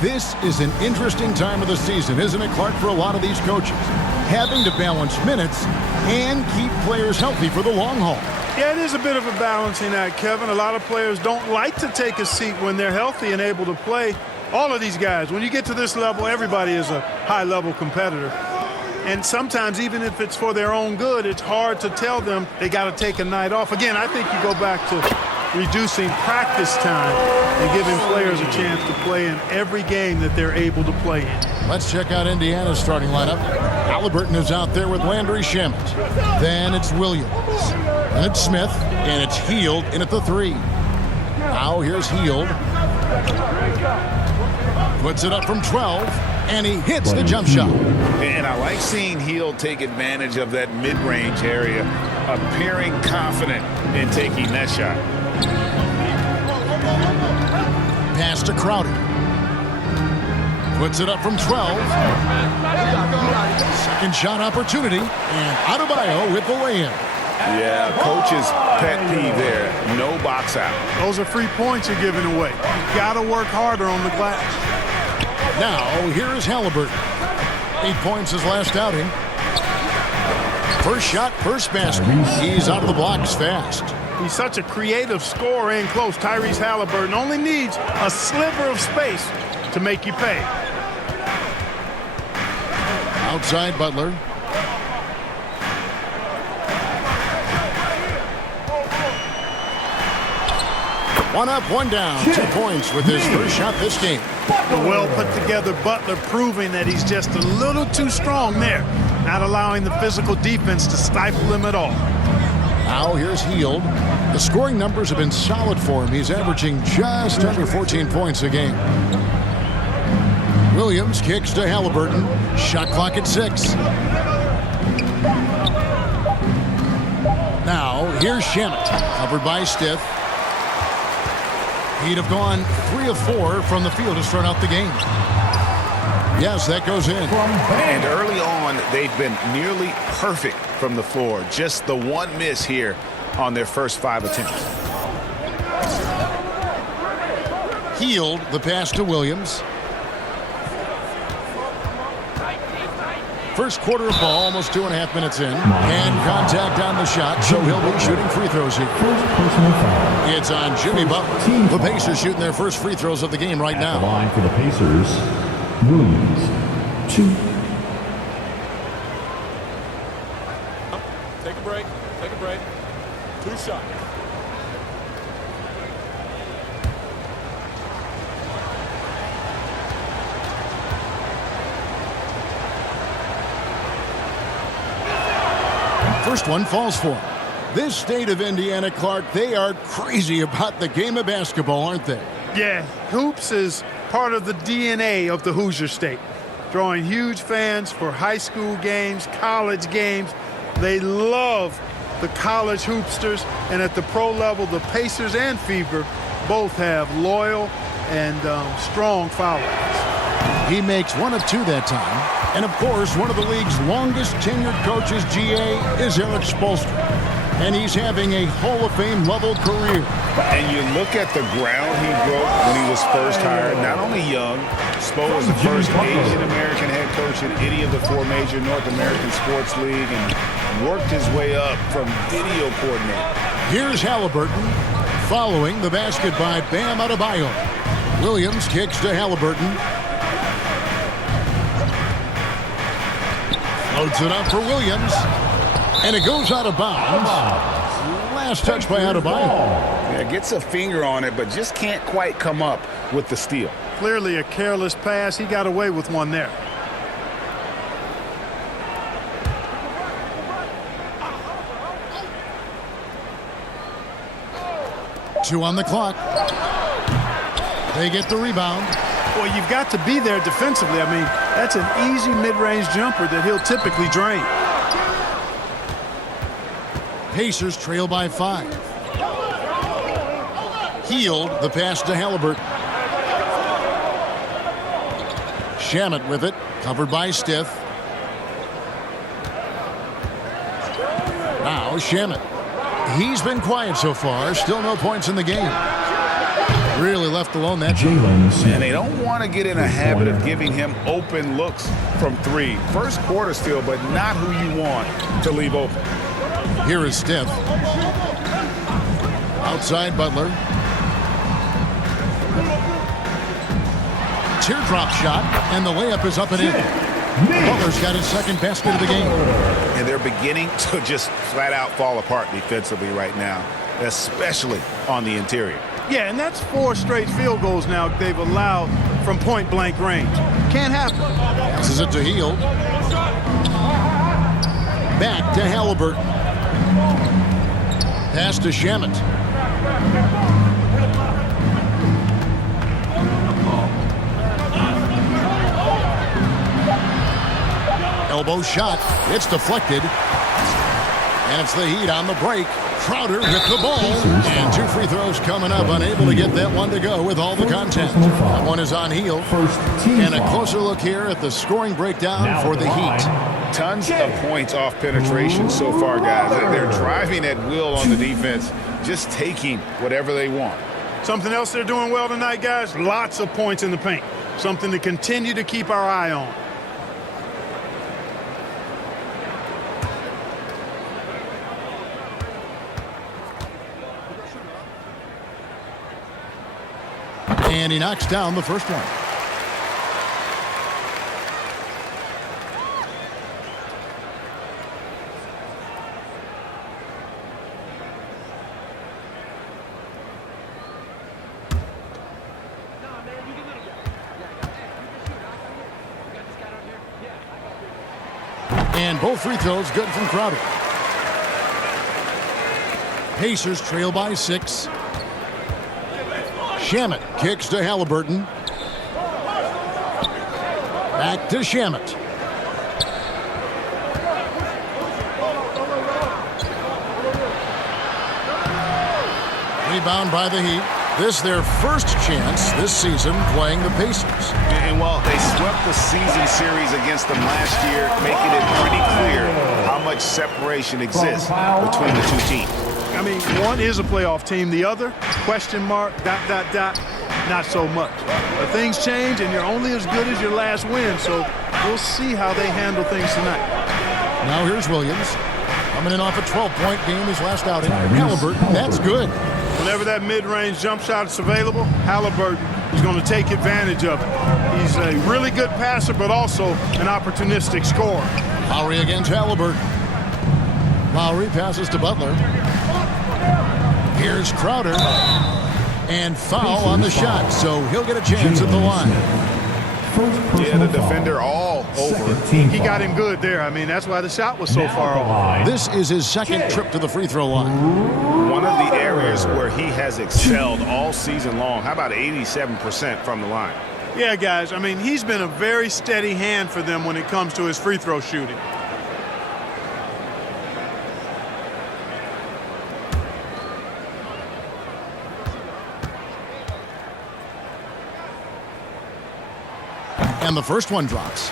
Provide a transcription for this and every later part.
This is an interesting time of the season, isn't it, Clark, for a lot of these coaches? Having to balance minutes and keep players healthy for the long haul. Yeah, it is a bit of a balancing act, Kevin. A lot of players don't like to take a seat when they're healthy and able to play. All of these guys, when you get to this level, everybody is a high-level competitor. And sometimes, even if it's for their own good, it's hard to tell them they got to take a night off. Again, I think you go back to reducing practice time and giving players a chance to play in every game that they're able to play in. Let's check out Indiana's starting lineup. Halliburton is out there with Landry Shamet. Then it's Williams. Then it's Smith. And it's Hield in at the 3. Now here's Hield. Puts it up from 12. And he hits the jump shot. And I like seeing Hield take advantage of that mid-range area, appearing confident in taking that shot. Pass to Crowder. Puts it up from 12. Second shot opportunity. And Adebayo with the lay-in. Yeah, coach's pet peeve there. No box out. Those are free points you're giving away. You got to work harder on the glass. Now, here is Halliburton. 8 points his last outing. First shot, first basket. He's out of the blocks fast. He's such a creative scorer in close. Tyrese Halliburton only needs a sliver of space to make you pay. Outside Butler. One up, one down. 2 points with his first shot this game. The well put together Butler proving that he's just a little too strong there, not allowing the physical defense to stifle him at all. Now here's Hield. The scoring numbers have been solid for him. He's averaging just under 14 points a game. Williams kicks to Halliburton. Shot clock at 6. Now here's Shamet, covered by Stith. He'd have gone 3 of 4 from the field to start out the game. Yes, that goes in. And early on, they've been nearly perfect from the floor. Just the one miss here on their first 5 attempts. Hield, the pass to Williams. First quarter of ball, almost 2.5 minutes in. And contact on the shot, so he'll be shooting free throws here. It's on Jimmy Butler. The Pacers shooting their first free throws of the game right now. At the line for the Pacers, Williams, 2. Take a break. Take a break. 2 shots. First one falls for him. This state of Indiana, Clark, they are crazy about the game of basketball, aren't they? Yeah, hoops is part of the DNA of the Hoosier State. Drawing huge fans for high school games, college games. They love the college hoopsters, and at the pro level, the Pacers and Fever both have loyal and strong followers. He makes 1 of 2 that time. And, of course, one of the league's longest tenured coaches, GA, is Eric Spoelstra. And he's having a Hall of Fame level career. And you look at the ground he broke when he was first hired. Not only young, Spo was the first Asian-American head coach in any of the 4 major North American sports league and worked his way up from video coordinator. Here's Halliburton following the basket by Bam Adebayo. Williams kicks to Halliburton. Loads it up for Williams. And it goes out of bounds. Last touch by Adebayo. Yeah, gets a finger on it, but just can't quite come up with the steal. Clearly a careless pass. He got away with one there. Two on the clock. They get the rebound. Well, you've got to be there defensively. I mean, that's an easy mid-range jumper that he'll typically drain. Pacers trail by 5. Hield, the pass to Halliburton. Shamet with it, covered by Stith. Now Shamet. He's been quiet so far. Still no points in the game. Really left alone that time. Jalen Smith. And they don't want to get in a habit of giving him open looks from three. First quarter still, but not who you want to leave open. Here is Steph. Outside Butler. Teardrop shot, and the layup is up and in. Butler's got his second basket of the game. And they're beginning to just flat out fall apart defensively right now, especially on the interior. Yeah, and that's 4 straight field goals now they've allowed from point-blank range. Can't happen. Passes it to Hield. Back to Halliburton. Pass to Shamet. Elbow shot. It's deflected. And it's the Heat on the break. Crowder with the ball. And 2 free throws coming up. Unable to get that one to go with all the contact. That one is on Hield. And a closer look here at the scoring breakdown for the Heat. Tons of points off penetration so far, guys. They're driving at will on the defense, just taking whatever they want. Something else they're doing well tonight, guys, lots of points in the paint. Something to continue to keep our eye on. And he knocks down the first one. And both free throws good from Crowder. Pacers trail by 6. Shamet kicks to Halliburton. Back to Shamet. Rebound by the Heat. This their first chance this season playing the Pacers. And well, they swept the season series against them last year, making it pretty clear how much separation exists between the two teams. I mean, one is a playoff team. The other, question mark, ... not so much. But things change, and you're only as good as your last win. So we'll see how they handle things tonight. Now here's Williams. Coming in off a 12-point game his last outing. Halliburton, that's good. Whenever that mid-range jump shot is available, Halliburton is going to take advantage of it. He's a really good passer, but also an opportunistic scorer. Lowry against Halliburton. Lowry passes to Butler. Here's Crowder. And foul on the shot, so he'll get a chance at the line. Yeah, the defender all over. He got him good there. I mean, that's why the shot was so far off. This is his second trip to the free throw line. One of the areas where he has excelled all season long. How about 87% from the line? Yeah, guys, I mean, he's been a very steady hand for them when it comes to his free throw shooting. And the first one drops.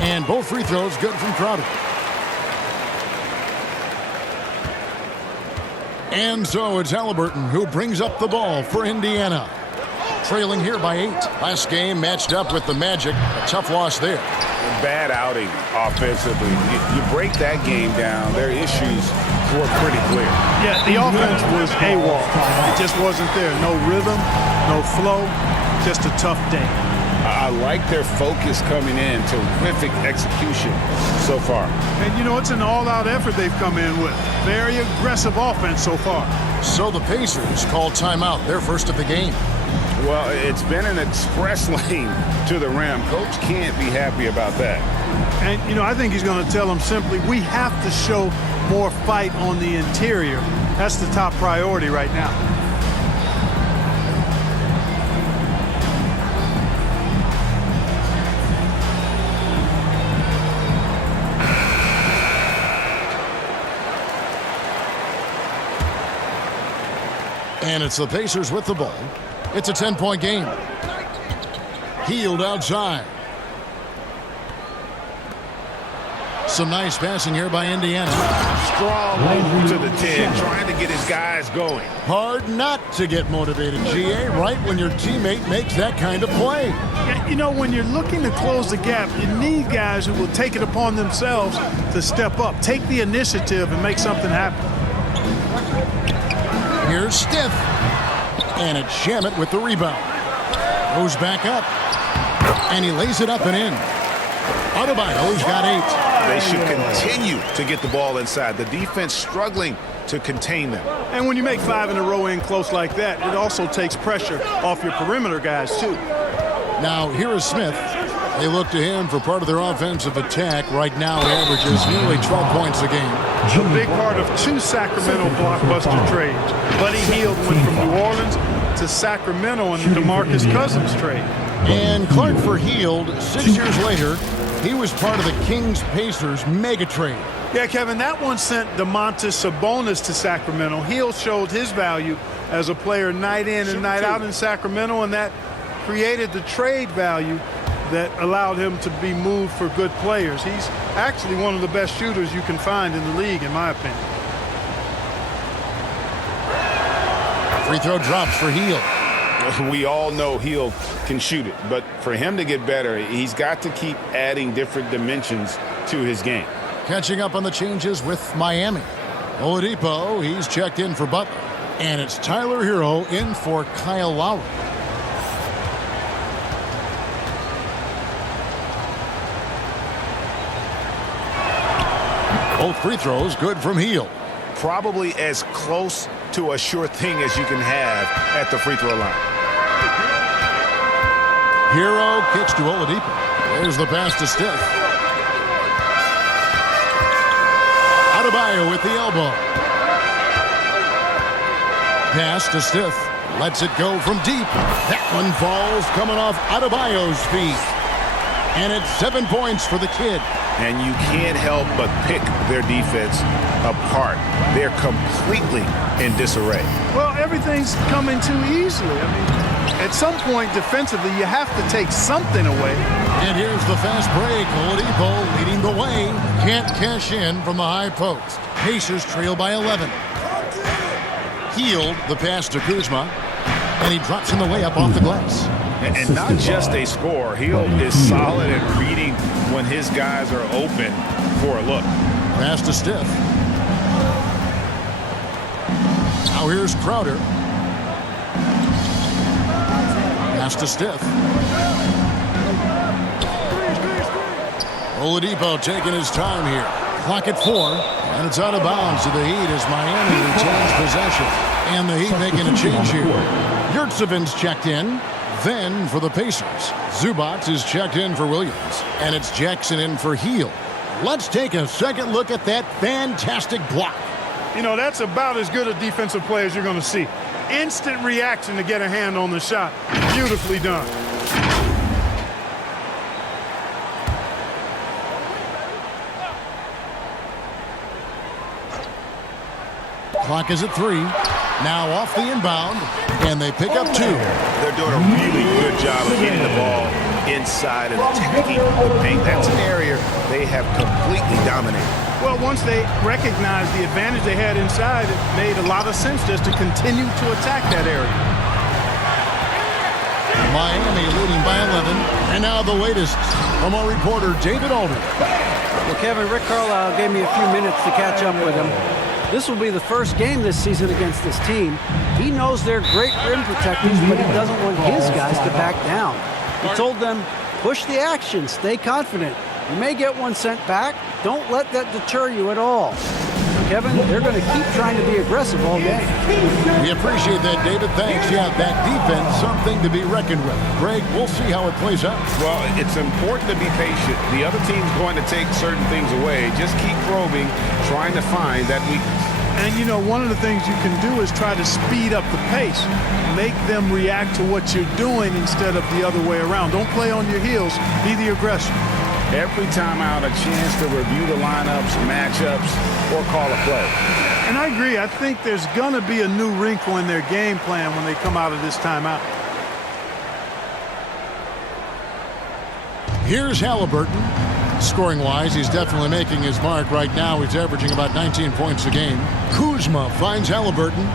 And both free throws good from Crowder. And so it's Halliburton who brings up the ball for Indiana. Trailing here by 8. Last game matched up with the Magic. A tough loss there. Bad outing offensively. You break that game down, their issues were pretty clear. Yeah, the offense was AWOL. It just wasn't there. No rhythm, no flow, just a tough day. I like their focus coming in. Terrific execution so far. And, you know, it's an all-out effort they've come in with. Very aggressive offense so far. So the Pacers call timeout, their first of the game. Well, it's been an express lane to the rim. Coach can't be happy about that. And, you know, I think he's going to tell them simply, we have to show more fight on the interior. That's the top priority right now. And it's the Pacers with the ball. It's a 10-point game. Hield outside. Some nice passing here by Indiana. Strong move to the 10, trying to get his guys going. Hard not to get motivated, GA, right when your teammate makes that kind of play. Yeah, you know, when you're looking to close the gap, you need guys who will take it upon themselves to step up, take the initiative, and make something happen. Here's Stiff. And it's Shamet with the rebound. Goes back up. And he lays it up and in. Adebayo's got 8. They should continue to get the ball inside. The defense struggling to contain them. And when you make 5 in a row in close like that, it also takes pressure off your perimeter guys, too. Now, here is Smith. They look to him for part of their offensive attack. Right now, he averages nearly 12 points a game. A big part of 2 Sacramento blockbuster trades. Buddy Hield went from New Orleans to Sacramento in the DeMarcus Cousins trade. And Clark for Hield, 6 years later, he was part of the Kings-Pacers mega trade. Yeah, Kevin, that one sent Domantas Sabonis to Sacramento. Hield showed his value as a player night in and night out in Sacramento, and that created the trade value that allowed him to be moved for good players. He's actually one of the best shooters you can find in the league, in my opinion. Free throw drops for Hield. We all know Hield can shoot it, but for him to get better, he's got to keep adding different dimensions to his game. Catching up on the changes with Miami. Oladipo, he's checked in for Butler. And it's Tyler Hero in for Kyle Lowry. Both free throws good from Hield. Probably as close to a sure thing as you can have at the free throw line. Hero kicks to Oladipo. There's the pass to Stiff. Adebayo with the elbow. Pass to Stiff. Lets it go from deep. That one falls coming off Adebayo's feet. And it's 7 points for the kid. And you can't help but pick their defense apart. They're completely in disarray. Well, everything's coming too easily. I mean, at some point defensively, you have to take something away. And here's the fast break. Oladipo leading the way. Can't cash in from the high post. Pacers trail by 11. Hield the pass to Kuzma. And he drops in the layup off the glass. And not just a score. Hield is solid at reading when his guys are open for a look. Pass to Stiff. Now here's Crowder. Pass to Stiff. Oladipo taking his time here. Clock at 4. And it's out of bounds to the Heat as Miami retains possession. And the Heat making a change here. Yurtsevic's checked in. Then for the Pacers, Zubac is checked in for Williams. And it's Jackson in for Hield. Let's take a second look at that fantastic block. You know, that's about as good a defensive play as you're going to see. Instant reaction to get a hand on the shot. Beautifully done. Clock is at 3. Now off the inbound, and they pick up 2. They're doing a really good job of getting the ball inside and attacking the paint. That's an area they have completely dominated. Well, once they recognized the advantage they had inside, it made a lot of sense just to continue to attack that area. Miami leading by 11. And now the latest from our reporter, David Aldridge. Well, Kevin, Rick Carlisle gave me a few minutes to catch up with him. This will be the first game this season against this team. He knows they're great rim protectors, but he doesn't want his guys to back down. He told them, push the action, stay confident. You may get one sent back. Don't let that deter you at all. Kevin, they're going to keep trying to be aggressive all game. We appreciate that, David. Thanks. Yeah, that defense, something to be reckoned with. Greg, we'll see how it plays out. Well, it's important to be patient. The other team's going to take certain things away. Just keep probing, trying to find that weakness. And, you know, one of the things you can do is try to speed up the pace. Make them react to what you're doing instead of the other way around. Don't play on your heels. Be the aggressor. Every time out, a chance to review the lineups, matchups, or call a play. And I agree. I think there's going to be a new wrinkle in their game plan when they come out of this timeout. Here's Halliburton. Scoring-wise, he's definitely making his mark. Right now, he's averaging about 19 points a game. Kuzma finds Halliburton.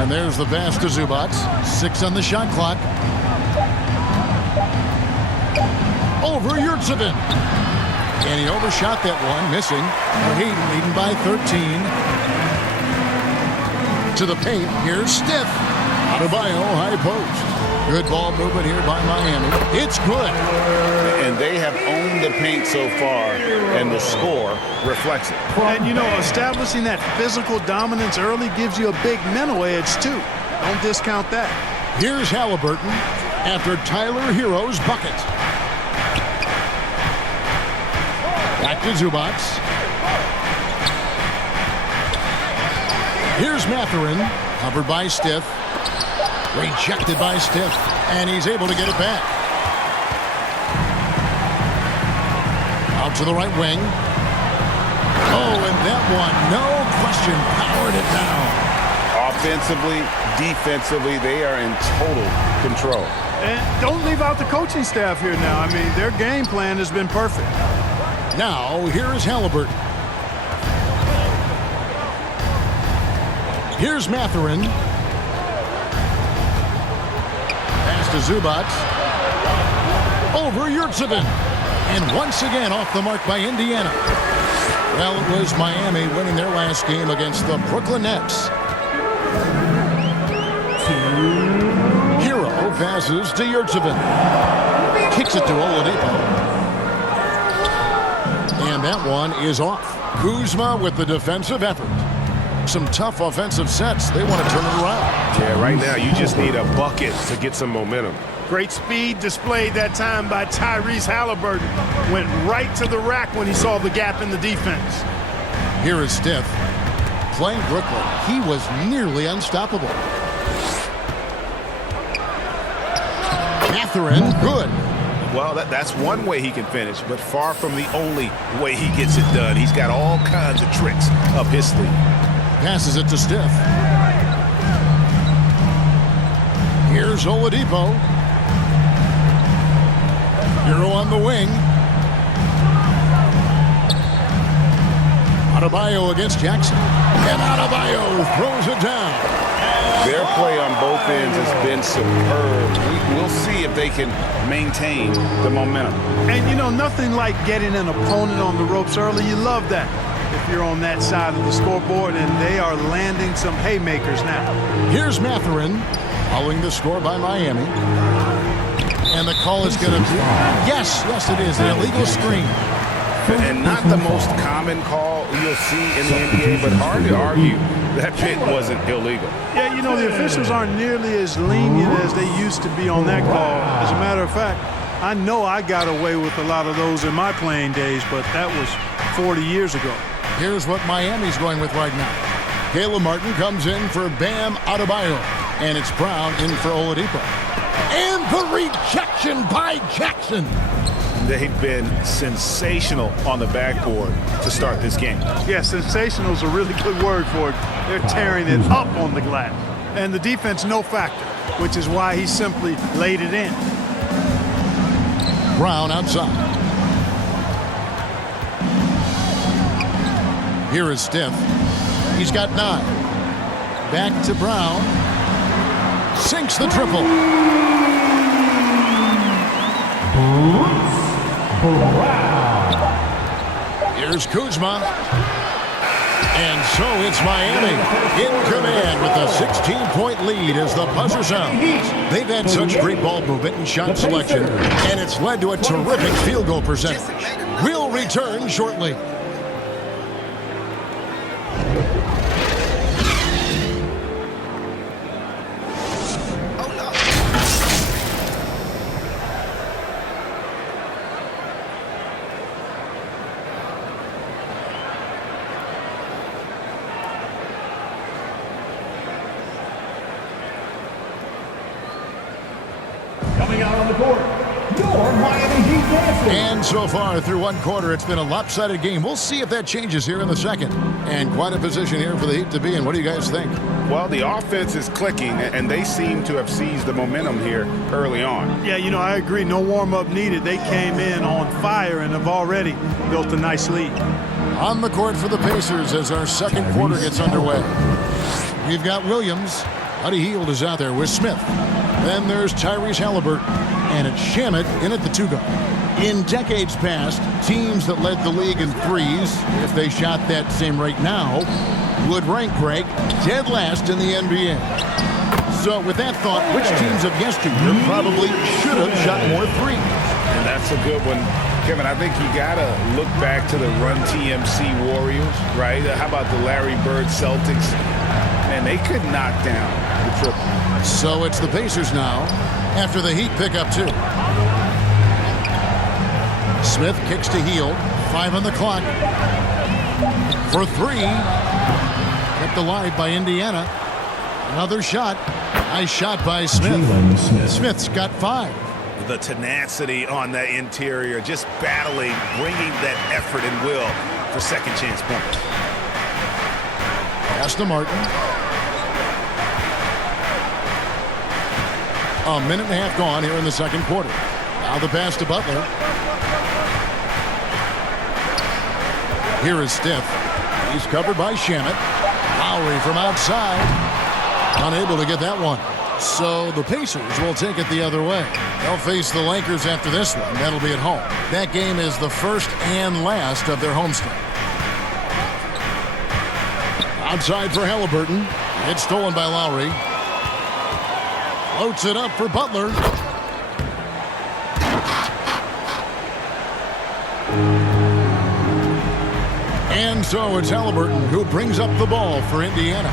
And there's the pass to Zubac. 6 on the shot clock. Over Yurtsevin. And he overshot that one, missing. The Heat leading by 13. To the paint. Here's Stiff. Adebayo, high post. Good ball movement here by Miami. It's good. And they have owned the paint so far, and the score reflects it. And, you know, establishing that physical dominance early gives you a big mental edge, too. Don't discount that. Here's Halliburton after Tyler Hero's bucket. Back to Zubac. Here's Mathurin, covered by Stiff. Rejected by Stiff, and he's able to get it back. Out to the right wing. Oh, and that one, no question, powered it down. Offensively, defensively, they are in total control. And don't leave out the coaching staff here now. I mean, their game plan has been perfect. Now, here is Halliburton. Here's Mathurin. Pass to Zubac. Over Yurtsevin. And once again off the mark by Indiana. Well, it was Miami winning their last game against the Brooklyn Nets. Hero passes to Yurtsevin. Kicks it to Oladipo. And that one is off. Kuzma with the defensive effort. Some tough offensive sets. They want to turn it around. Yeah, right now you just need a bucket to get some momentum. Great speed displayed that time by Tyrese Halliburton. Went right to the rack when he saw the gap in the defense. Here is Stiff. Playing Brooklyn, he was nearly unstoppable. Mathurin, good. Well, that's one way he can finish, but far from the only way he gets it done. He's got all kinds of tricks up his sleeve. Passes it to Stiff. Here's Oladipo. Hero on the wing. Adebayo against Jackson. And Adebayo throws it down. Their play on both ends has been superb. We'll see if they can maintain the momentum. And, you know, nothing like getting an opponent on the ropes early. You love that if you're on that side of the scoreboard, and they are landing some haymakers now. Here's Mathurin, following the score by Miami. And the call is going to be, yes, it is, an illegal screen. And not the most common call you'll see in the NBA, but hard to argue that pick wasn't illegal. Yeah, you know, the officials aren't nearly as lenient as they used to be on that call. As a matter of fact, I know I got away with a lot of those in my playing days, but that was 40 years ago. Here's what Miami's going with right now. Caleb Martin comes in for Bam Adebayo, and it's Brown in for Oladipo. And the rejection by Jackson. They've been sensational on the backboard to start this game. Yeah, sensational is a really good word for it. They're tearing it up on the glass. And the defense, no factor, which is why he simply laid it in. Brown outside. Here is Stiff. He's got 9. Back to Brown. Sinks the triple. Here's Kuzma. And so it's Miami in command with a 16-point lead as the buzzer sounds. They've had such great ball movement and shot selection, and it's led to a terrific field goal percentage. We'll return shortly. Coming out on the court, your Miami Heat dancers. And so far through one quarter, it's been a lopsided game. We'll see if that changes here in the second. And quite a position here for the Heat to be in. What do you guys think? Well, the offense is clicking, and they seem to have seized the momentum here early on. Yeah, you know, I agree. No warm-up needed. They came in on fire and have already built a nice lead. On the court for the Pacers as our second quarter gets underway. We've got Williams. Buddy Hield is out there with Smith. Then there's Tyrese Halliburton. And it's Shamet in at the two-guard. In decades past, teams that led the league in threes, if they shot that same rate now, would rank Greg dead last in the NBA. So with that thought, which teams of yesteryear probably should have shot more threes? And that's a good one. Kevin, I think you got to look back to the Run TMC Warriors, right? How about the Larry Bird Celtics? Man, they could knock down the triple. So it's the Pacers now after the Heat pick up two. Smith kicks to Hield. 5 on the clock. For 3. Kept alive by Indiana. Another shot. Nice shot by Smith. Smith's got 5. The tenacity on that interior, just battling, bringing that effort and will for second chance points. Pass to Martin. A minute and a half gone here in the second quarter. Now the pass to Butler. Here is Stith. He's covered by Shamet. Lowry from outside. Unable to get that one. So the Pacers will take it the other way. They'll face the Lakers after this one. That'll be at home. That game is the first and last of their homestand. Outside for Halliburton. It's stolen by Lowry. Floats it up for Butler. And so it's Halliburton who brings up the ball for Indiana.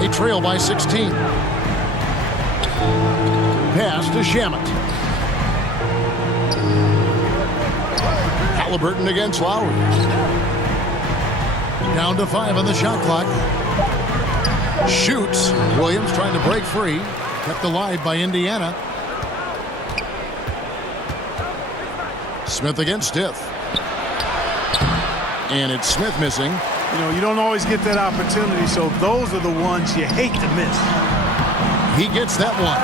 They trail by 16. Pass to Shamet. Halliburton against Lowry. Down to 5 on the shot clock. Shoots. Williams trying to break free. Kept alive by Indiana. Smith against Stith. And it's Smith missing. You know, you don't always get that opportunity, so those are the ones you hate to miss. He gets that one.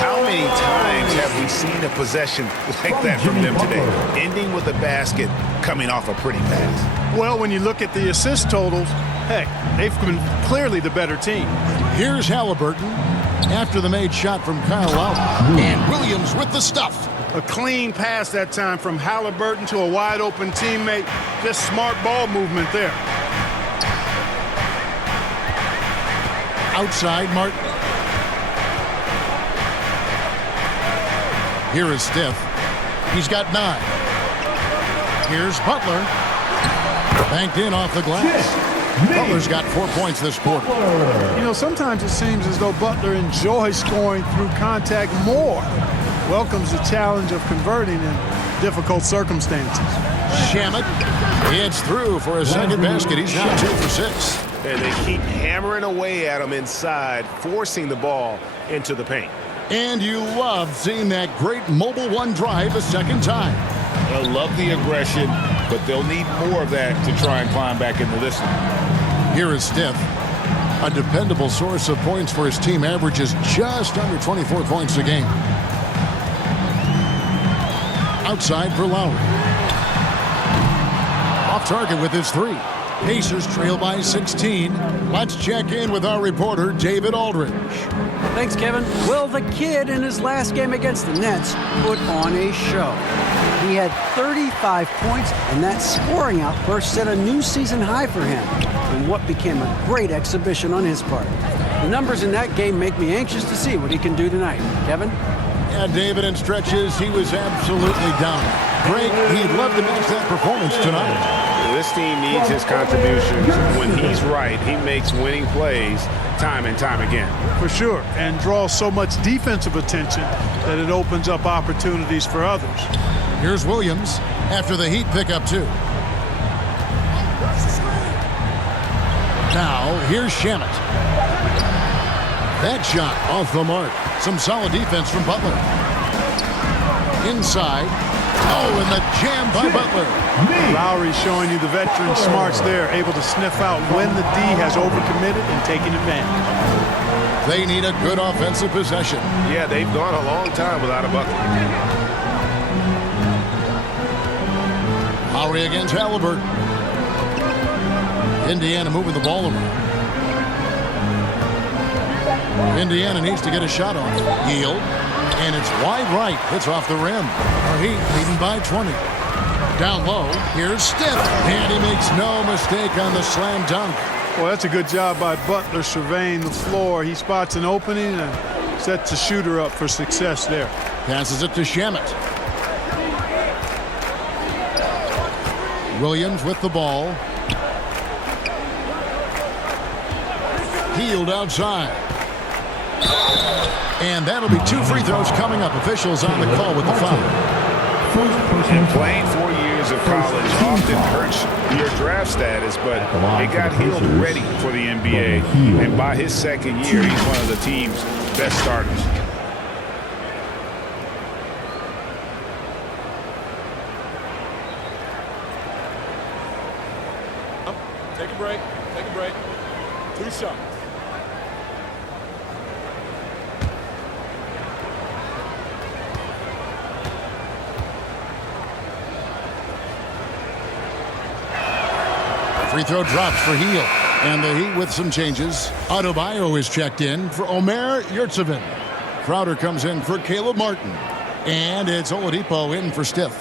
How many times have we seen a possession like that from them today? Ending with a basket, coming off a pretty pass. Well, when you look at the assist totals, heck, they've been clearly the better team. Here's Halliburton after the made shot from Kyle Lowry. And Williams with the stuff. A clean pass that time from Halliburton to a wide-open teammate. Just smart ball movement there. Outside, Martin. Here is Stith. He's got 9. Here's Butler. Banked in off the glass. Butler's got 4 points this quarter. You know, sometimes it seems as though Butler enjoys scoring through contact more. Welcomes the challenge of converting in difficult circumstances. Shamet. It's through for his second basket. He's now 2 for 6. And they keep hammering away at him inside, forcing the ball into the paint. And you love seeing that great mobile one drive a second time. They'll love the aggression, but they'll need more of that to try and climb back into this one. Here is Stith. A dependable source of points for his team, averages just under 24 points a game. Outside for Lowry. Off target with his 3. Pacers trail by 16. Let's check in with our reporter, David Aldridge. Thanks, Kevin. Well, the kid in his last game against the Nets put on a show. He had 35 points, and that scoring outburst set a new season high for him in what became a great exhibition on his part. The numbers in that game make me anxious to see what he can do tonight. Kevin? Yeah, David, in stretches, he was absolutely down. Greg, he'd love to match that performance tonight. This team needs his contributions. When he's right, he makes winning plays time and time again. For sure, and draws so much defensive attention that it opens up opportunities for others. Here's Williams after the Heat pick up 2. Now, here's Shamet. That shot off the mark. Some solid defense from Butler. Inside. Oh, and the jam by Butler. Lowry showing you the veteran smarts there, able to sniff out when the D has overcommitted and taking advantage. They need a good offensive possession. Yeah, they've gone a long time without a bucket. Lowry against Halliburton. Indiana moving the ball around. Indiana needs to get a shot off. Yield. And it's wide right. It's off the rim. Our Heat leading by 20. Down low. Here's Stiff. And he makes no mistake on the slam dunk. Well, that's a good job by Butler surveying the floor. He spots an opening and sets the shooter up for success there. Passes it to Shamet. Williams with the ball. Healed outside. And that'll be 2 free throws coming up. Officials on the call with the foul. And playing 4 years of college often hurts your draft status, but it got Hield ready for the NBA. And by his second year, he's one of the team's best starters. Take a break. Take a break. 2 shots. Free throw drops for Hield. And the Heat with some changes. Adebayo is checked in for Omer Yurtseven. Crowder comes in for Caleb Martin. And it's Oladipo in for Stiff.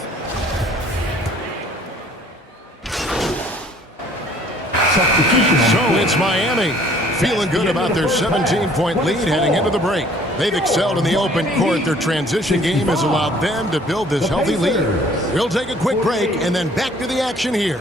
So it's Miami. Feeling good about their 17-point lead heading into the break. They've excelled in the open court. Their transition game has allowed them to build this healthy lead. We'll take a quick break and then back to the action here.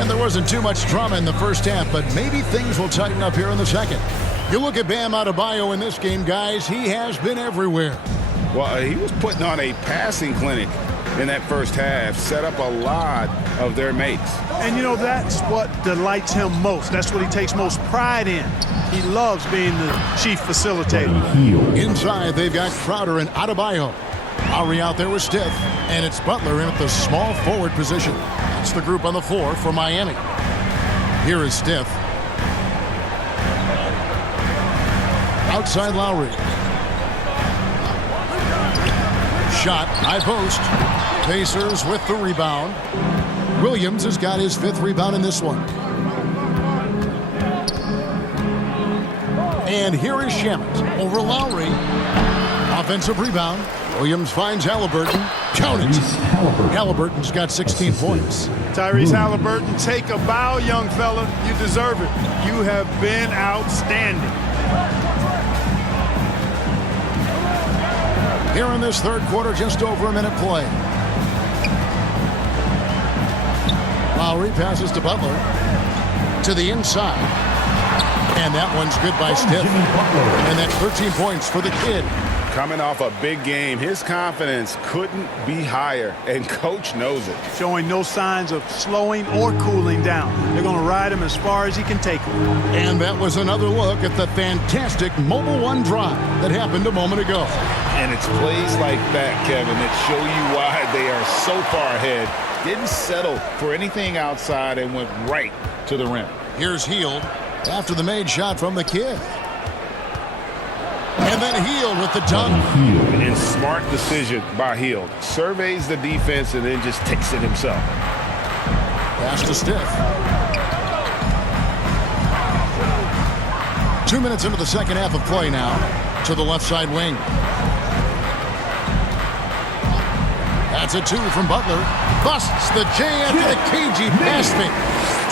And there wasn't too much drama in the first half, but maybe things will tighten up here in the second. You look at Bam Adebayo in this game, guys, he has been everywhere. Well, he was putting on a passing clinic in that first half, set up a lot of their mates. And, you know, that's what delights him most. That's what he takes most pride in. He loves being the chief facilitator. Inside, they've got Crowder and Adebayo. Lowry out there with Stiff, and it's Butler in at the small forward position. That's the group on the floor for Miami. Here is Stiff. Outside Lowry. Shot, high post. Pacers with the rebound. Williams has got his 5th rebound in this one. And here is Shamet over Lowry. Offensive rebound. Williams finds Halliburton. Count it. Halliburton's got 16 points. Tyrese Halliburton, take a bow, young fella. You deserve it. You have been outstanding. Here in this third quarter, just over a minute play. Lowry passes to Butler. To the inside. And that one's good by Stiff. And that's 13 points for the kid. Coming off a big game, his confidence couldn't be higher, and coach knows it. Showing no signs of slowing or cooling down. They're going to ride him as far as he can take him. And that was another look at the fantastic Mobile One drive that happened a moment ago. And it's plays like that, Kevin, that show you why they are so far ahead. Didn't settle for anything outside and went right to the rim. Here's Hield after the made shot from the kid. And then Hield with the dunk. And smart decision by Hield. Surveys the defense and then just takes it himself. Pass to Stiff. 2 minutes into the second half of play now. To the left side wing. That's a 2 from Butler. busts the J after the cagey pass fake.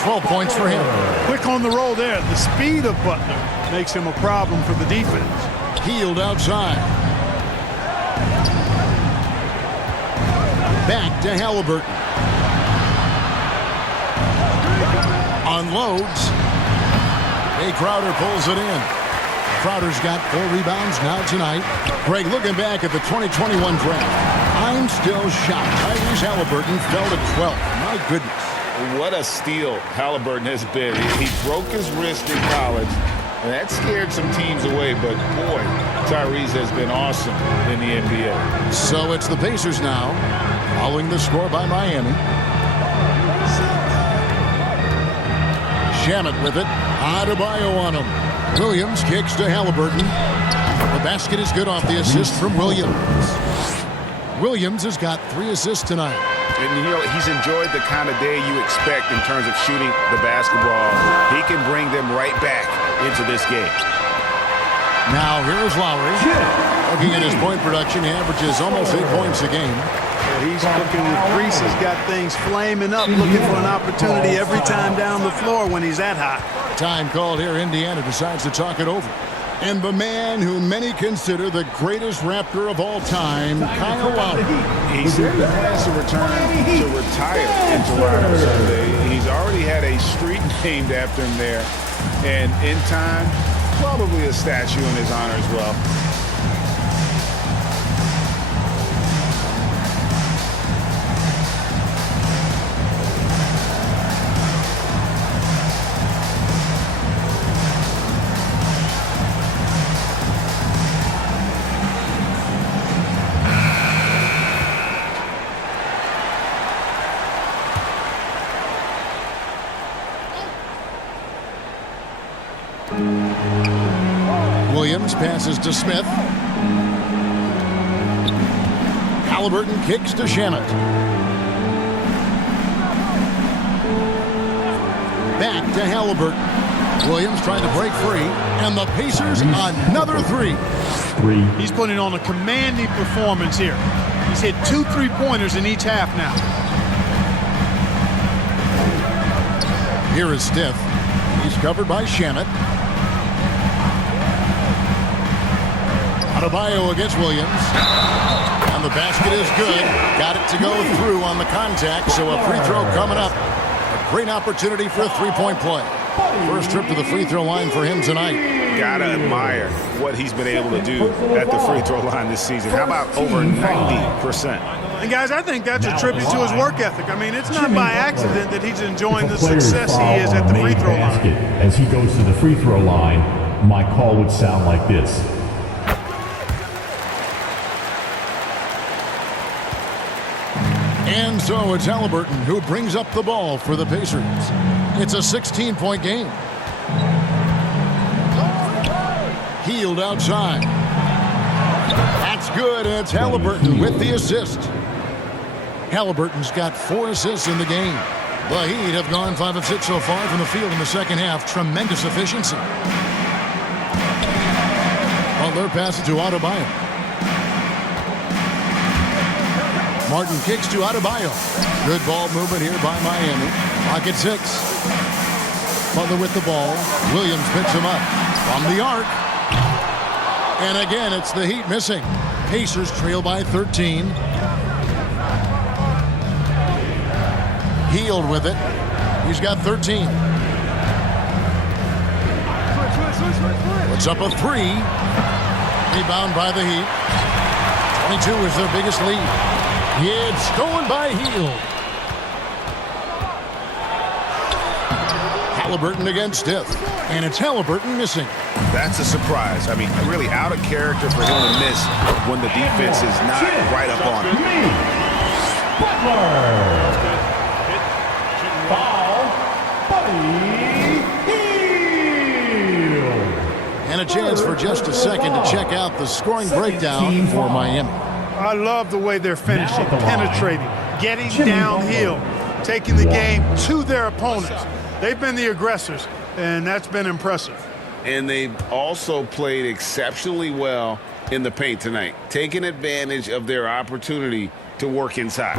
12 points for him. Quick on the roll there. The speed of Butler makes him a problem for the defense. Healed outside. Back to Halliburton. Unloads. Hey, Crowder pulls it in. Crowder's got 4 rebounds now tonight. Greg, looking back at the 2021 draft, I'm still shocked. Tyrese Halliburton fell to 12th. My goodness. What a steal Halliburton has been. He broke his wrist in college, and that scared some teams away. But, boy, Tyrese has been awesome in the NBA. So it's the Pacers now, following the score by Miami. Shamet with it. Adebayo on him. Williams kicks to Halliburton. The basket is good off the assist from Williams. Williams has got 3 assists tonight. And, you know, he's enjoyed the kind of day you expect in terms of shooting the basketball. He can bring them right back into this game. Now, here's Lowry. Looking at his point production, he averages almost 8 points a game. He's cooking with grease. He's got things flaming up, looking for an opportunity every time down the floor when he's that hot. Time called here. Indiana decides to talk it over. And the man who many consider the greatest Raptor of all time, Kyle Lowry. He certainly has to return to retire in Toronto Sunday. He's already had a street named after him there. And in time, probably a statue in his honor as well. Williams passes to Smith. Halliburton kicks to Shamet. Back to Halliburton. Williams trying to break free. And the Pacers another 3. He's putting on a commanding performance here. He's hit 2 3-pointers in each half now. Here is Stith. He's covered by Shamet. Adebayo against Williams. And the basket is good. Got it to go through on the contact, so a free throw coming up. A great opportunity for a 3-point play. First trip to the free throw line for him tonight. Gotta admire what he's been able to do at the free throw line this season. How about over 90%? And, guys, I think that's a tribute to his work ethic. I mean, it's not by accident that he's enjoying the success he is at the free throw line. As he goes to the free throw line, my call would sound like this. And so it's Halliburton who brings up the ball for the Pacers. It's a 16-point game. Healed outside. That's good, and it's Halliburton with the assist. Halliburton's got 4 assists in the game. The Heat have gone 5 of 6 so far from the field in the second half. Tremendous efficiency. Butler passes to Adebayo. Martin kicks to Adebayo. Good ball movement here by Miami. Pocket 6. Butler with the ball. Williams picks him up from the arc. And again, it's the Heat missing. Pacers trail by 13. Healed with it. He's got 13. Puts up a 3. Rebound by the Heat. 22 is their biggest lead. It's stolen by Hield. Halliburton against Stith. And it's Halliburton missing. That's a surprise. I mean, really out of character for him to miss when the defense is not right up on him. Butler. Foul. Hield. And a chance for just a second to check out the scoring breakdown for Miami. I love the way they're finishing, penetrating, getting downhill, taking the game to their opponents. They've been the aggressors, and that's been impressive. And they've also played exceptionally well in the paint tonight, taking advantage of their opportunity to work inside.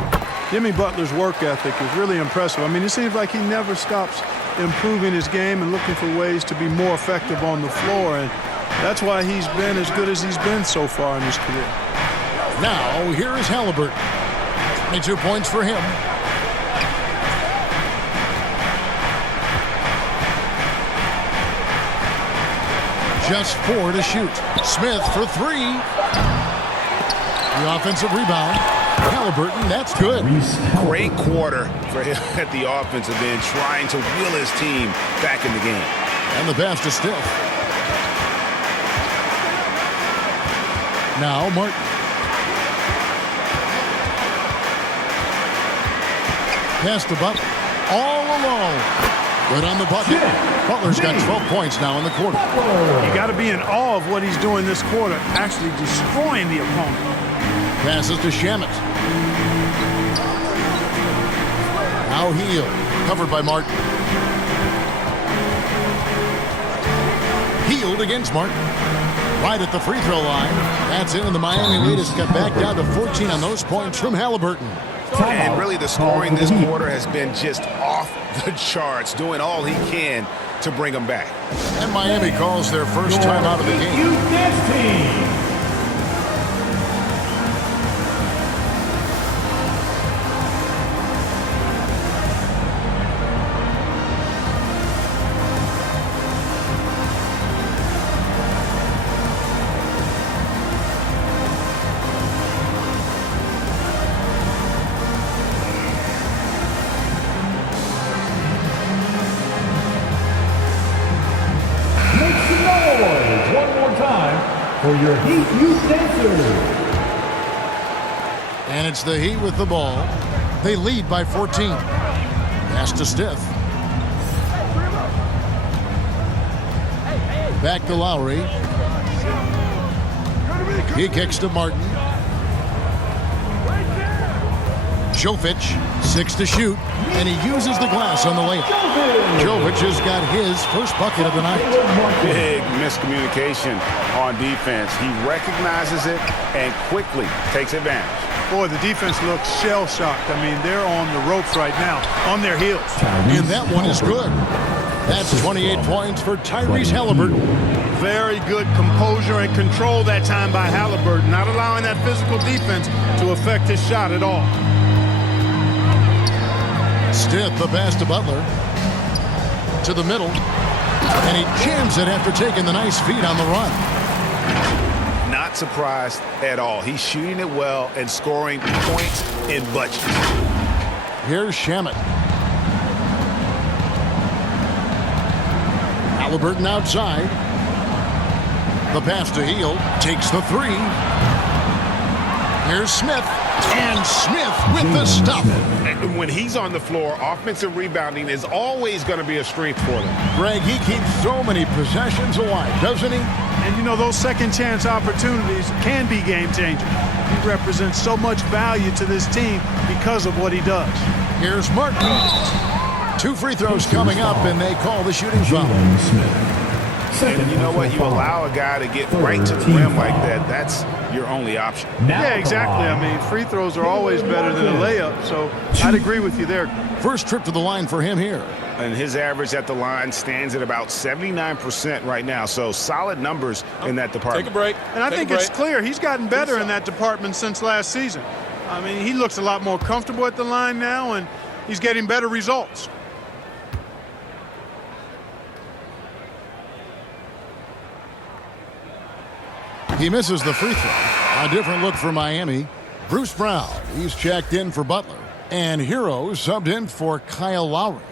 Jimmy Butler's work ethic is really impressive. I mean, it seems like he never stops improving his game and looking for ways to be more effective on the floor, and that's why he's been as good as he's been so far in his career. Now, here is Halliburton. 22 points for him. Just 4 to shoot. Smith for 3. The offensive rebound. Halliburton, that's good. Great quarter for him at the offensive end, trying to wheel his team back in the game. And the pass to Stiff. Now Martin. Pass to Butler. All alone. Good on the bucket. Butler's got 12 points now in the quarter. You got to be in awe of what he's doing this quarter, actually destroying the opponent. Passes to Shamet. Now Heel. Covered by Martin. Healed against Martin. Right at the free throw line. That's in, and the Miami lead has got back down to 14 on those points from Halliburton. And really the scoring this quarter has been just off the charts, doing all he can to bring them back. And Miami calls their first time out of the game. For your Heat Youth Dancers. And it's the Heat with the ball. They lead by 14. Pass to Stiff. Back to Lowry. He kicks to Martin. Jovic, 6 to shoot, and he uses the glass on the layup. Jovic has got his first bucket of the night. Big miscommunication on defense. He recognizes it and quickly takes advantage. Boy, the defense looks shell-shocked. I mean, they're on the ropes right now, on their heels. And that one is good. That's 28 points for Tyrese Halliburton. Very good composure and control that time by Halliburton, not allowing that physical defense to affect his shot at all. Stiff, the pass to Butler. To the middle. And he jams it after taking the nice feed on the run. Not surprised at all. He's shooting it well and scoring points in bunches. Here's Shamet. Halliburton outside. The pass to Heel. Takes the 3. Here's Smith. And Smith with the stuff. And when he's on the floor, offensive rebounding is always going to be a strength for them. Greg, he keeps so many possessions alive, doesn't he? And you know, those second chance opportunities can be game changers. He represents so much value to this team because of what he does. Here's Martin. 2 free throws coming up, and they call the shooting foul. And you know what? You allow a guy to get right to the rim like that. That's your only option. Yeah, exactly. I mean, free throws are always better than a layup, so I'd agree with you there. First trip to the line for him here. And his average at the line stands at about 79% right now, so solid numbers in that department. Take a break. And I think it's clear he's gotten better in that department since last season. I mean, he looks a lot more comfortable at the line now, and he's getting better results. He misses the free throw. A different look for Miami. Bruce Brown, he's checked in for Butler. And Hero subbed in for Kyle Lowry.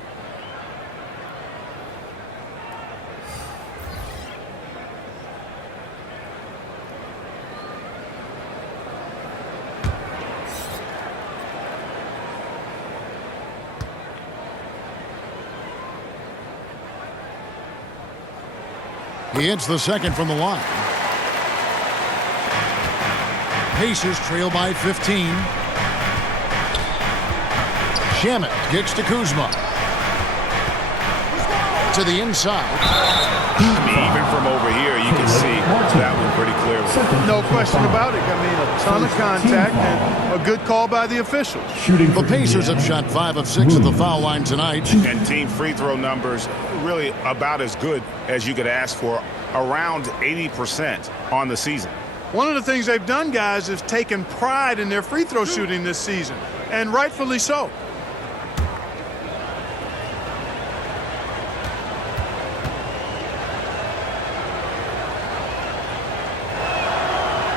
He hits the second from the line. Pacers trail by 15. Shamet kicks to Kuzma. To the inside. I mean, even from over here, you can see that one pretty clear. clearly. No question about it. I mean, a ton of contact and a good call by the officials. The Pacers have shot 5 of 6 at the foul line tonight. And team free throw numbers really about as good as you could ask for, around 80% on the season. One of the things they've done, guys, is taken pride in their free throw shooting this season, and rightfully so.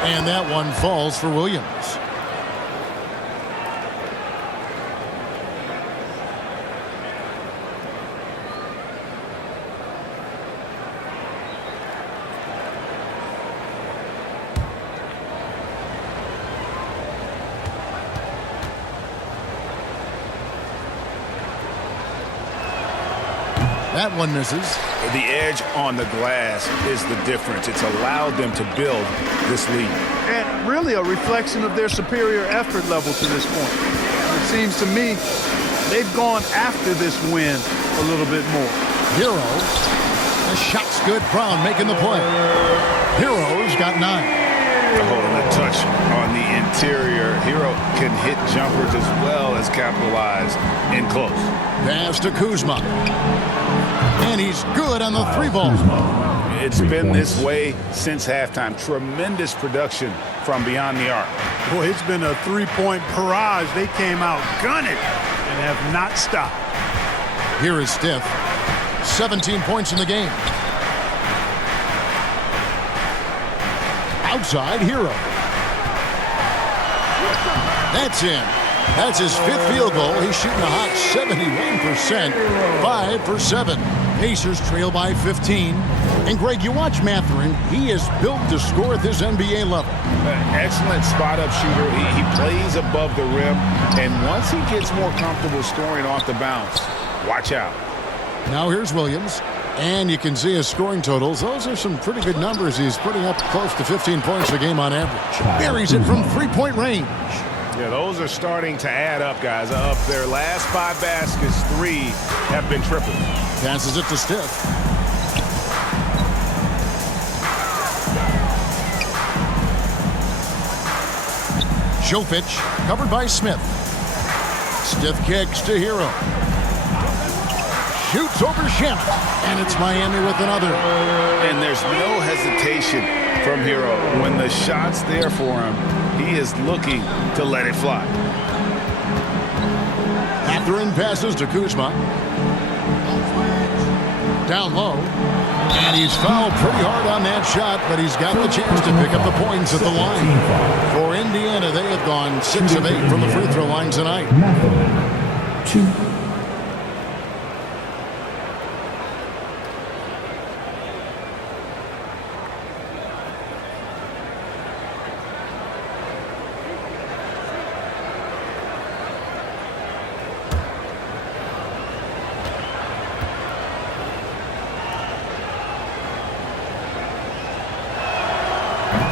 And that one falls for Williams. That one misses. The edge on the glass is the difference. It's allowed them to build this lead. And really a reflection of their superior effort level to this point. It seems to me they've gone after this win a little bit more. Hero. The shot's good. Brown making the play. Hero's got 9. Holding a touch on the interior. Hero can hit jumpers as well as capitalize in close. Pass to Kuzma. And he's good on the 3-ball. It's been this way since halftime. Tremendous production from beyond the arc. Boy, it's been a 3-point barrage. They came out gunning and have not stopped. Here is Stiff. 17 points in the game. Outside, Hero. That's in. That's his 5th field goal. He's shooting a hot 71%. 5 for 7. Pacers trail by 15. And Greg, you watch Mathurin. He is built to score at this NBA level. Excellent spot-up shooter. He plays above the rim. And once he gets more comfortable scoring off the bounce, watch out. Now here's Williams. And you can see his scoring totals. Those are some pretty good numbers. He's putting up close to 15 points a game on average. Buries it from 3-point range. Yeah, those are starting to add up, guys. Of their last 5 baskets, 3 have been triple. Passes it to Stiff. Jovic covered by Smith. Stiff kicks to Hero. Shoots over Shamet. And it's Miami with another. And there's no hesitation from Hero. When the shot's there for him, he is looking to let it fly. Mathurin passes to Kuzma. Down low. And he's fouled pretty hard on that shot, but he's got the chance to pick up the points at the line. For Indiana, they have gone 6 of 8 from the free throw line tonight. 2.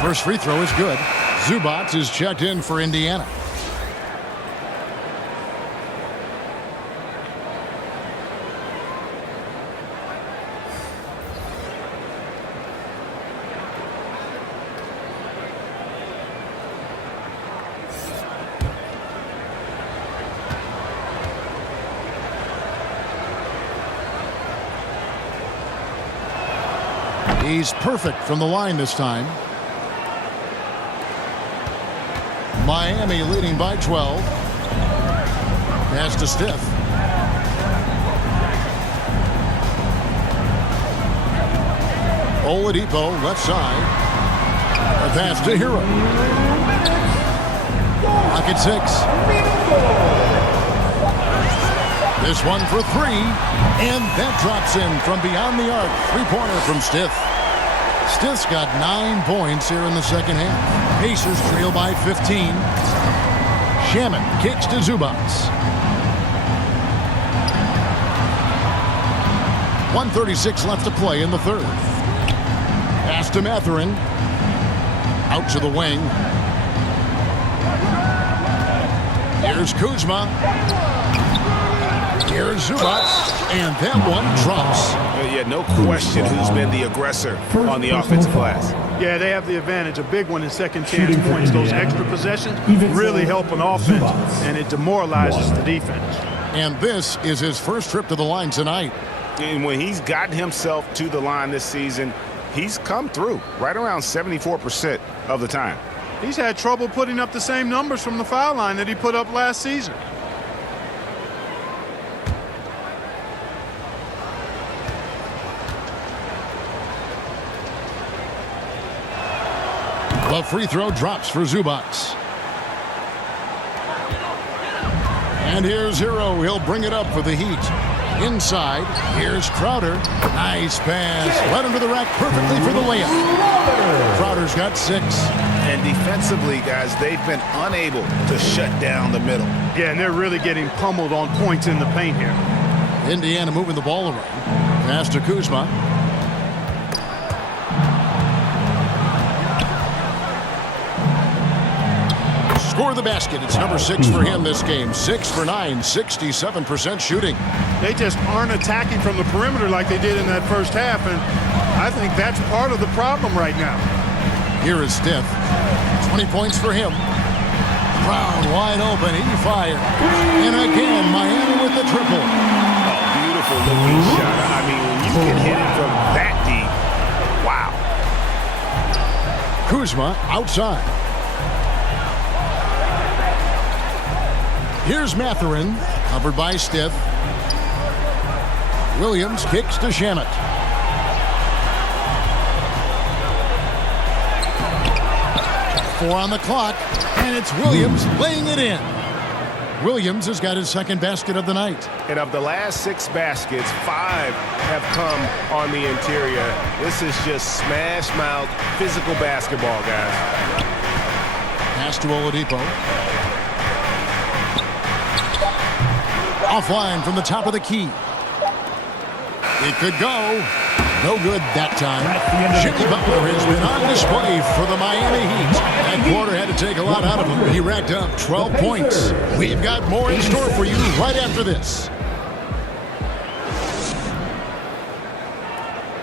First free throw is good. Zubac is checked in for Indiana. He's perfect from the line this time. Miami leading by 12. Pass to Stiff. Oladipo left side. A pass to Hero. Pocket 6. This one for 3. And that drops in from beyond the arc. 3-pointer from Stiff. Stiff's got 9 points here in the second half. Pacers trail by 15. Shamet kicks to Zubac. 1:36 left to play in the third. Pass to Mathurin. Out to the wing. Here's Kuzma. Here's Zubac, and that one drops. Yeah, no question who's been the aggressor on the offensive glass. Yeah, they have the advantage. A big one in second chance points. Those extra possessions really help an offense, and it demoralizes the defense. And this is his first trip to the line tonight. And when he's gotten himself to the line this season, he's come through right around 74% of the time. He's had trouble putting up the same numbers from the foul line that he put up last season. The free throw drops for Zubac. And here's Hero. He'll bring it up for the Heat. Inside, here's Crowder. Nice pass. Led him to the rack perfectly for the layup. Crowder's got 6. And defensively, guys, they've been unable to shut down the middle. Yeah, and they're really getting pummeled on points in the paint here. Indiana moving the ball around. Pass to Kuzma. Score the basket. It's number 6 for him this game. 6 for 9, 67% shooting. They just aren't attacking from the perimeter like they did in that first half, and I think that's part of the problem right now. Here is Stith. 20 points for him. Brown wide open. He fired. And again, Miami with the triple. Oh, beautiful looking shot. I mean, when you can hit it from that deep, wow. Kuzma outside. Here's Mathurin, covered by Stith. Williams kicks to Shamet. Four on the clock, and it's Williams laying it in. Williams has got his second basket of the night. And of the last 6 baskets, 5 have come on the interior. This is just smash mouth physical basketball, guys. Pass to Oladipo. Offline from the top of the key. It could go. No good that time. Jimmy Butler has been on display for the Miami Heat. That quarter had to take a lot out of him. He racked up 12 points. We've got more in store for you right after this.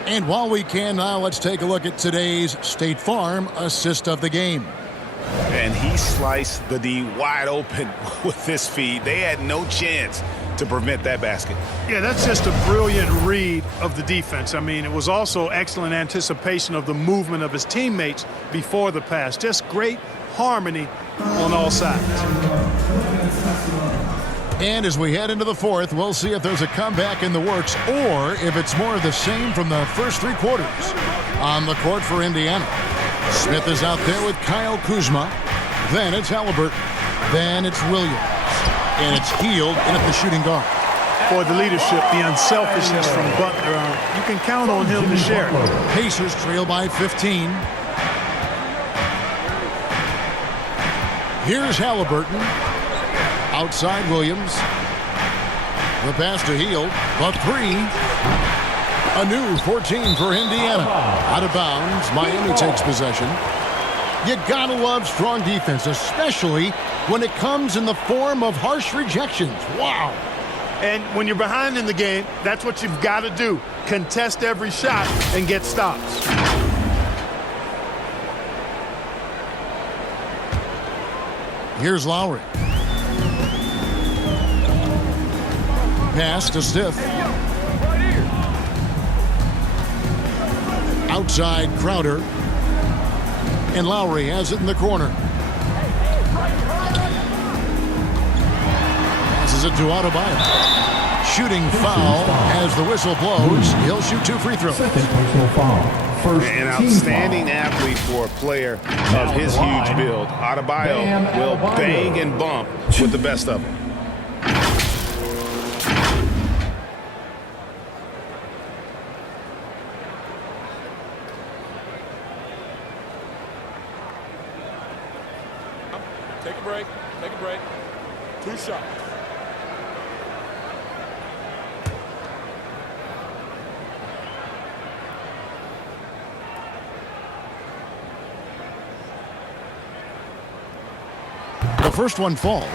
And while we can now, let's take a look at today's State Farm assist of the game. And he sliced the D wide open with this feed. They had no chance to prevent that basket. Yeah, that's just a brilliant read of the defense. I mean, it was also excellent anticipation of the movement of his teammates before the pass. Just great harmony on all sides. And as we head into the fourth, we'll see if there's a comeback in the works or if it's more of the same from the first 3 quarters. On the court for Indiana, Smith is out there with Kyle Kuzma. Then it's Halliburton. Then it's Williams. And it's Hield in at the shooting guard. For the leadership, the unselfishness from Butler, you can count on him to share it. Pacers trail by 15. Here's Halliburton. Outside Williams. The pass to Hield. The 3. A new 14 for Indiana. Out of bounds. Miami takes possession. You gotta love strong defense, especially when it comes in the form of harsh rejections. Wow. And when you're behind in the game, that's what you've got to do. Contest every shot and get stops. Here's Lowry. Pass to Stith. Outside Crowder. And Lowry has it in the corner. Passes it to Adebayo. Shooting foul as the whistle blows. He'll shoot 2 free throws. An outstanding athlete for a player of his huge build. Adebayo will bang and bump with the best of them. Take a break. Take a break. 2 shots. The first one falls.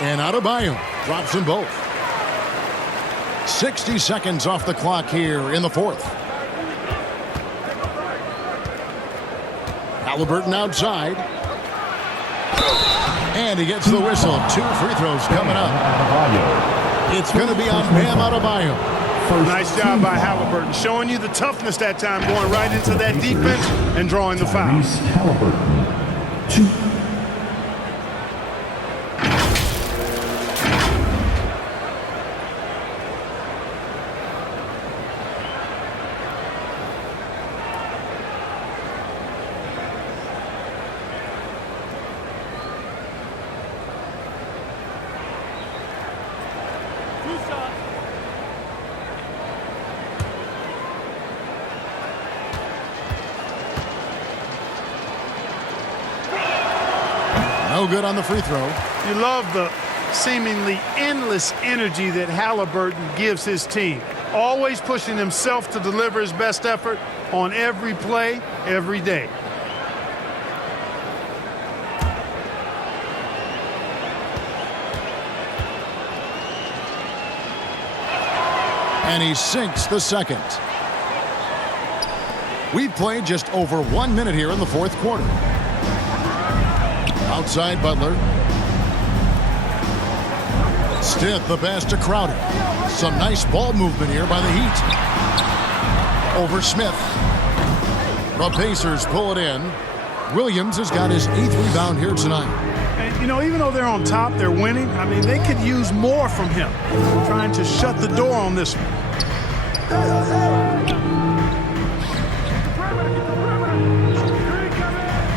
And Adebayo drops them both. 60 seconds off the clock here in the fourth. Halliburton outside. And he gets the whistle. 2 free throws coming up. It's going to be on Bam Adebayo. Nice job by Halliburton, showing you the toughness that time, going right into that defense and drawing the foul. Halliburton, 2. No good on the free throw. You love the seemingly endless energy that Halliburton gives his team. Always pushing himself to deliver his best effort on every play, every day. And he sinks the second. We've played just over 1 minute here in the fourth quarter. Outside Butler. Stith the pass to Crowder. Some nice ball movement here by the Heat. Over Smith. The Pacers pull it in. Williams has got his 8th rebound here tonight. And, you know, even though they're on top, they're winning. I mean, they could use more from him. Trying to shut the door on this one.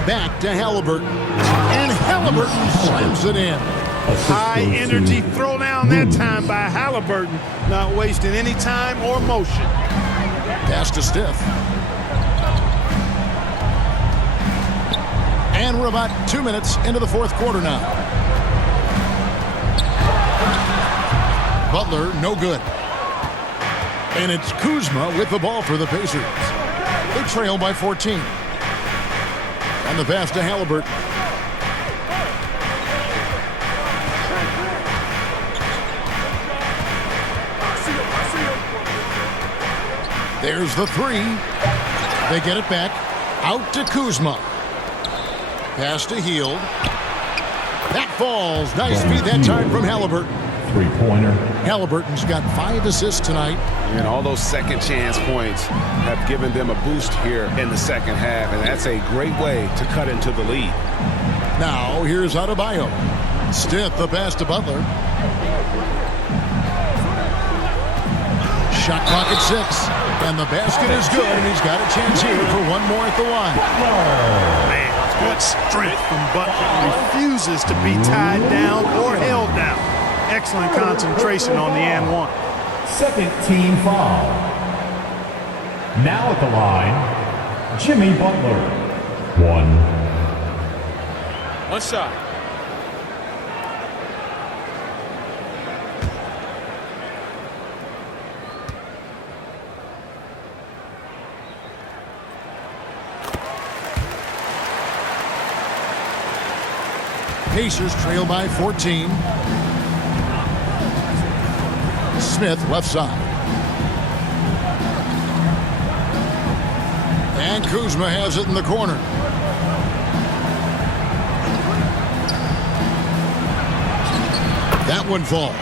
Back to Halliburton. And Halliburton slams it in. High energy throwdown that time by Halliburton. Not wasting any time or motion. Pass to Stith. And we're about 2 minutes into the fourth quarter now. Butler, no good. And it's Kuzma with the ball for the Pacers. They trail by 14. And the pass to Halliburton. There's the three. They get it back. Out to Kuzma. Pass to Hield. That falls. Nice feed that time from Halliburton. 3-pointer. Halliburton's got 5 assists tonight. And all those second chance points have given them a boost here in the second half, and that's a great way to cut into the lead. Now here's Adebayo. Stith the pass to Butler. Shot clock at 6. And the basket is good, and he's got a chance here for one more at the line. Man, good strength from Butler. Refuses to be tied down or held down. Excellent concentration on the and one. Second team foul. Now at the line, Jimmy Butler. 1. One shot. Pacers trail by 14. Smith left side. And Kuzma has it in the corner. That one falls.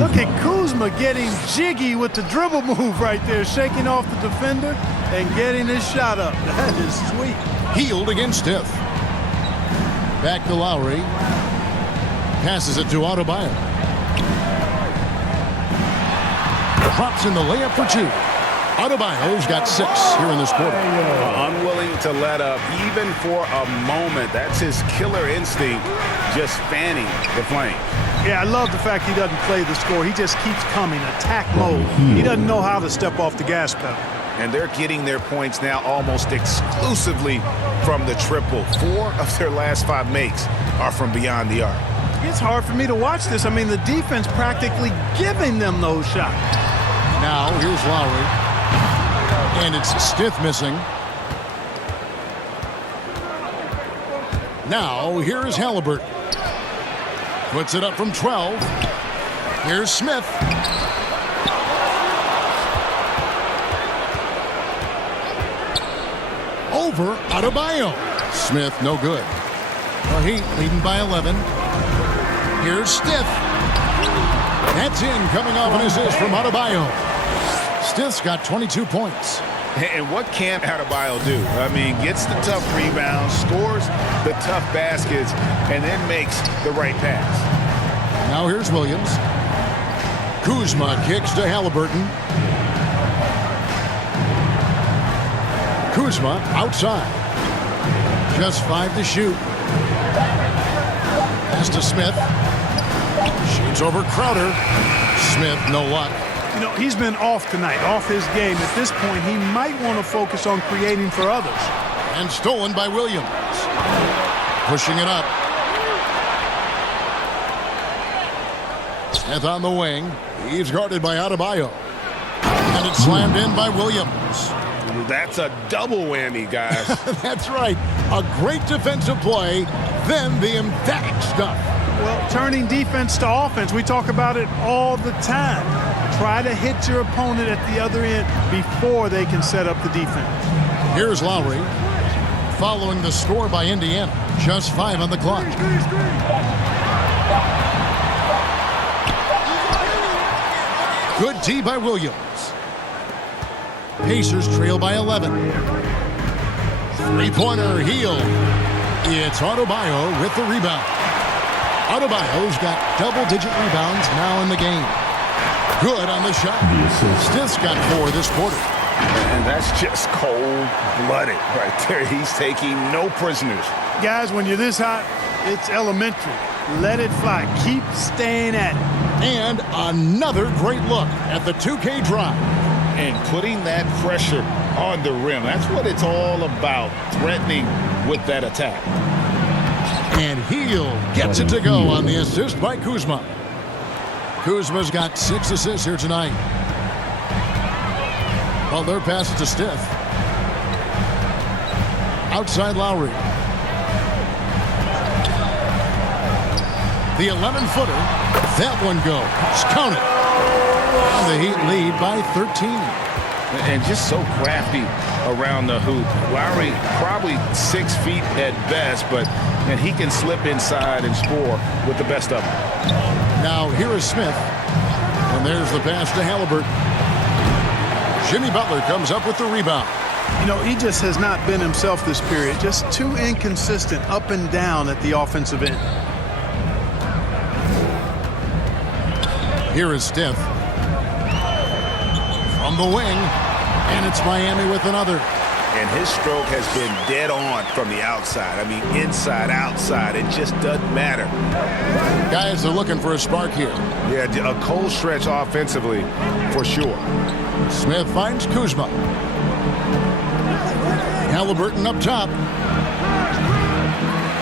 Look at Kuzma getting jiggy with the dribble move right there, shaking off the defender and getting his shot up. That is sweet. Hield against Stith. Back to Lowry. Passes it to Adebayo. Drops in the layup for 2. Adebayo's got 6 here in this quarter. Unwilling to let up even for a moment. That's his killer instinct, just fanning the flame. Yeah, I love the fact he doesn't play the score. He just keeps coming, attack mode. He doesn't know how to step off the gas pedal. And they're getting their points now almost exclusively from the triple. 4 of their last 5 makes are from beyond the arc. It's hard for me to watch this. I mean, the defense practically giving them those shots. Now, here's Lowry. And it's Stith missing. Now, here's Halliburton. Puts it up from 12. Here's Smith. Over Adebayo. Smith, no good. The Heat leading by 11. Here's Stith. That's in, coming off an assist from Adebayo. Stith's got 22 points. And what can't Adebayo do? I mean, gets the tough rebounds, scores the tough baskets, and then makes the right pass. Now here's Williams. Kuzma kicks to Halliburton. Kuzma outside. Just 5 to shoot. Pass to Smith. Shoots over Crowder. Smith, no luck. You know, he's been off tonight, off his game. At this point, he might want to focus on creating for others. And stolen by Williams. Pushing it up. Smith on the wing. He's guarded by Adebayo. And it's slammed in by Williams. That's a double whammy, guys. That's right. A great defensive play, then the emphatic stuff. Well, turning defense to offense, we talk about it all the time. Try to hit your opponent at the other end before they can set up the defense. Here's Lowry. Following the score by Indiana. Just 5 on the clock. Good D by Williams. Pacers trail by 11. Three-pointer, Heel. It's Adebayo with the rebound. Adebayo's got double-digit rebounds now in the game. Good on the shot. Stith's got 4 this quarter. And that's just cold-blooded right there. He's taking no prisoners. Guys, when you're this hot, it's elementary. Let it fly. Keep staying at it. And another great look at the 2K drive. And putting that pressure on the rim. That's what it's all about, threatening with that attack. And Heel gets it to go on the assist by Kuzma. Kuzma's got 6 assists here tonight. Butler passes to Stith. Outside Lowry. The 11-footer. That one goes. Count it. And the Heat lead by 13. And just so crafty around the hoop. Lowry probably 6 feet at best, but and he can slip inside and score with the best of them. Now here is Smith. And there's the pass to Halliburton. Jimmy Butler comes up with the rebound. You know, he just has not been himself this period. Just too inconsistent up and down at the offensive end. Here is Stith. From the wing. And it's Miami with another. And his stroke has been dead on from the outside. I mean, inside, outside. It just doesn't matter. Guys are looking for a spark here. Yeah, a cold stretch offensively for sure. Smith finds Kuzma. Halliburton up top.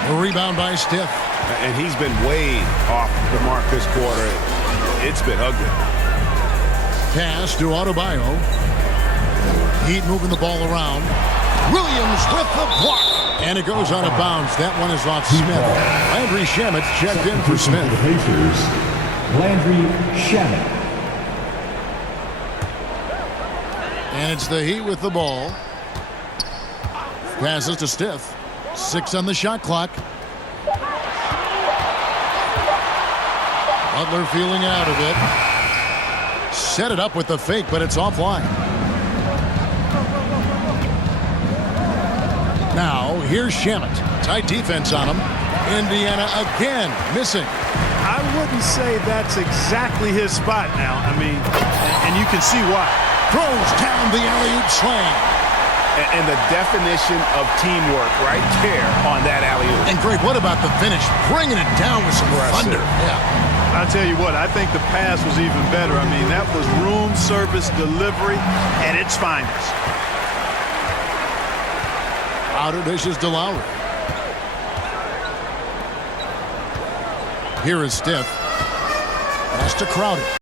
A rebound by Stith. And he's been way off the mark this quarter. It's been ugly. Pass to Adebayo. Heat moving the ball around. Williams with the block. And it goes out of bounds. That one is off Smith. Landry Shamet checked in for Smith. The Pacers, Landry Shamet. And it's the Heat with the ball. Passes to Stith. 6 on the shot clock. Butler feeling out of it. Set it up with the fake, but it's offline. Now, here's Shamet. Tight defense on him. Indiana again missing. I wouldn't say that's exactly his spot now. I mean, and you can see why. Throws down the alley-oop slam. And the definition of teamwork right there on that alley-oop. And Greg, what about the finish? Bringing it down with some thunder. Yeah. I'll tell you what, I think the pass was even better. I mean, that was room service delivery at its finest. Outer dishes to Lowry. Here is Stith. Pass to Crowder.